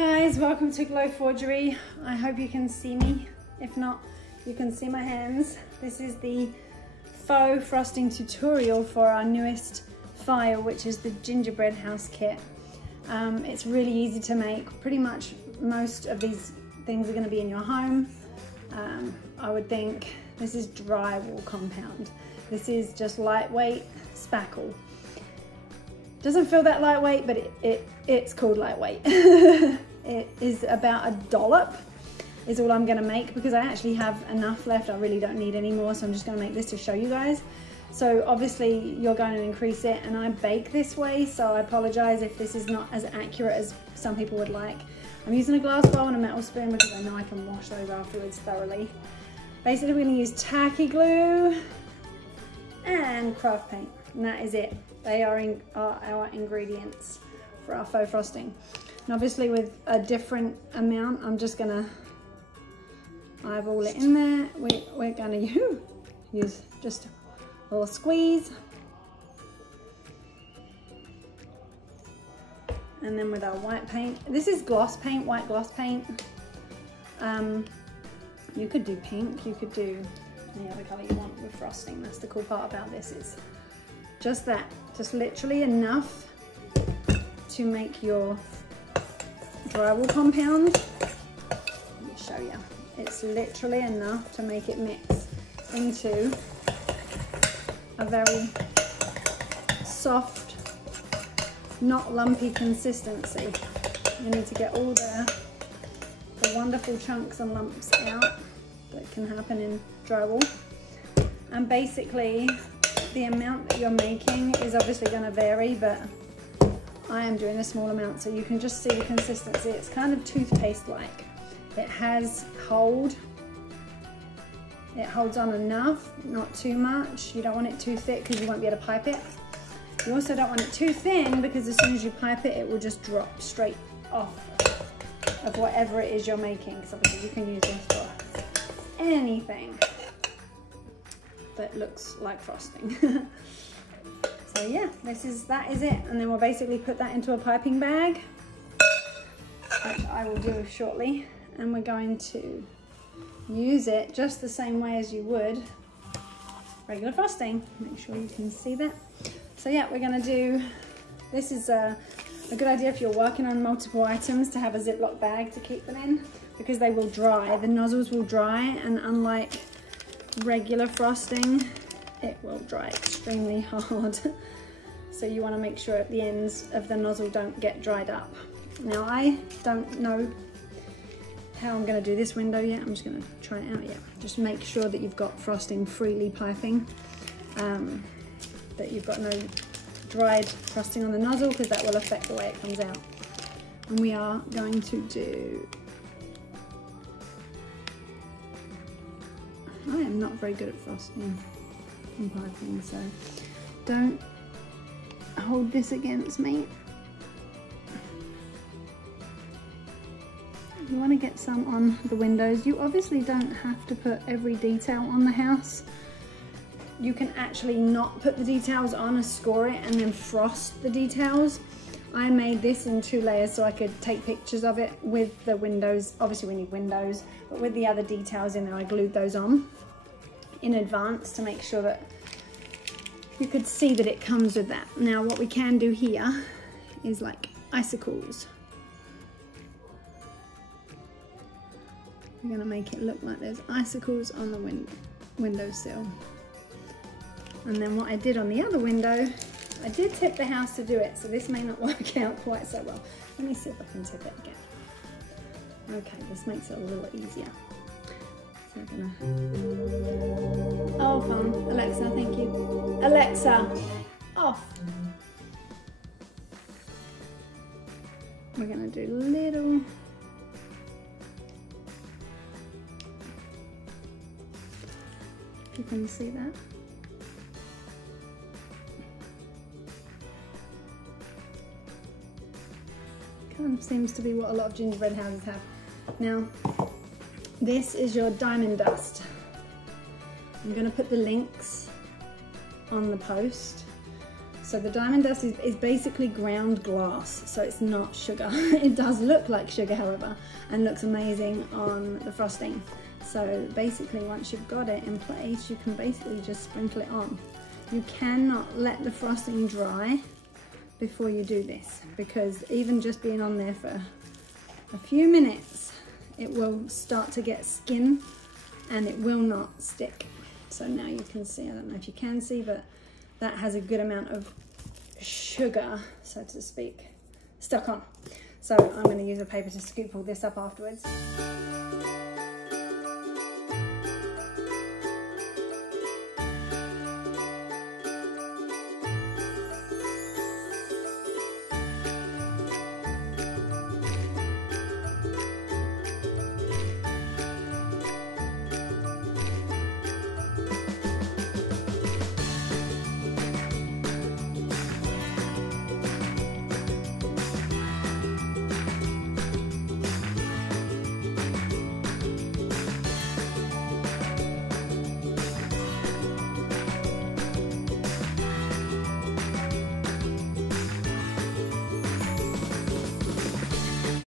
guys, welcome to Glow Forgery. I hope you can see me. If not, you can see my hands. This is the faux frosting tutorial for our newest file, which is the Gingerbread House Kit. It's really easy to make. Pretty much most of these things are going to be in your home. I would think this is drywall compound. This is just lightweight spackle. Doesn't feel that lightweight, but it's called lightweight. It is about a dollop is all I'm gonna make because I actually have enough left. I really don't need any more, so I'm just gonna make this to show you guys. So obviously you're going to increase it, and I bake this way, so I apologize if this is not as accurate as some people would like. I'm using a glass bowl and a metal spoon because I know I can wash those afterwards thoroughly. Basically we're gonna use tacky glue and craft paint, and that is it. They are our ingredients for our faux frosting. And obviously with a different amount, I'm just gonna eyeball it in there. We're gonna use just a little squeeze. And then with our white paint, this is gloss paint, white gloss paint. You could do pink, you could do any other color you want with frosting. That's the cool part about this, is just that, just literally enough to make your drywall compound. Let me show you. It's literally enough to make it mix into a very soft, not lumpy consistency. You need to get all the wonderful chunks and lumps out that can happen in drywall. And basically, the amount that you're making is obviously going to vary, but I am doing a small amount so you can just see the consistency. It's kind of toothpaste-like. It has hold. It holds on enough, not too much. You don't want it too thick because you won't be able to pipe it. You also don't want it too thin because as soon as you pipe it, it will just drop straight off of whatever it is you're making. So obviously you can use this for anything that looks like frosting. So yeah, that is it. And then we'll basically put that into a piping bag, which I will do shortly. And we're going to use it just the same way as you would regular frosting. Make sure you can see that. So yeah, we're gonna do, this is a good idea if you're working on multiple items to have a Ziploc bag to keep them in, because they will dry. The nozzles will dry, and unlike regular frosting, it will dry extremely hard. So you want to make sure at the ends of the nozzle don't get dried up. Now I don't know how I'm going to do this window yet. I'm just going to try it out. Yeah, just make sure that you've got frosting freely piping, that you've got no dried frosting on the nozzle, because that will affect the way it comes out. And we are going to do, I am not very good at frosting and piping, so don't hold this against me. You want to get some on the windows. You obviously don't have to put every detail on the house. You can actually not put the details on and score it and then frost the details. I made this in 2 layers so I could take pictures of it with the windows. Obviously we need windows, but with the other details in there, I glued those on in advance to make sure that you could see that it comes with that. Now what we can do here is like icicles. We're gonna make it look like there's icicles on the windowsill. And then what I did on the other window, I did tip the house to do it, so this may not work out quite so well. Let me see if I can tip it again. Okay, this makes it a little easier. So I'm gonna... Oh, fun. Alexa, thank you. Alexa, off. We're gonna do little... If you can see that. Kind of seems to be what a lot of gingerbread houses have. Now, this is your diamond dust. I'm going to put the links on the post So the diamond dust is basically ground glass, so it's not sugar. It does look like sugar, however, and looks amazing on the frosting. So basically, once you've got it in place, you can basically just sprinkle it on. You cannot let the frosting dry before you do this, because even just being on there for a few minutes, it will start to get skin and it will not stick. So now you can see, I don't know if you can see, but that has a good amount of sugar, so to speak, stuck on. So I'm going to use a paper to scoop all this up afterwards.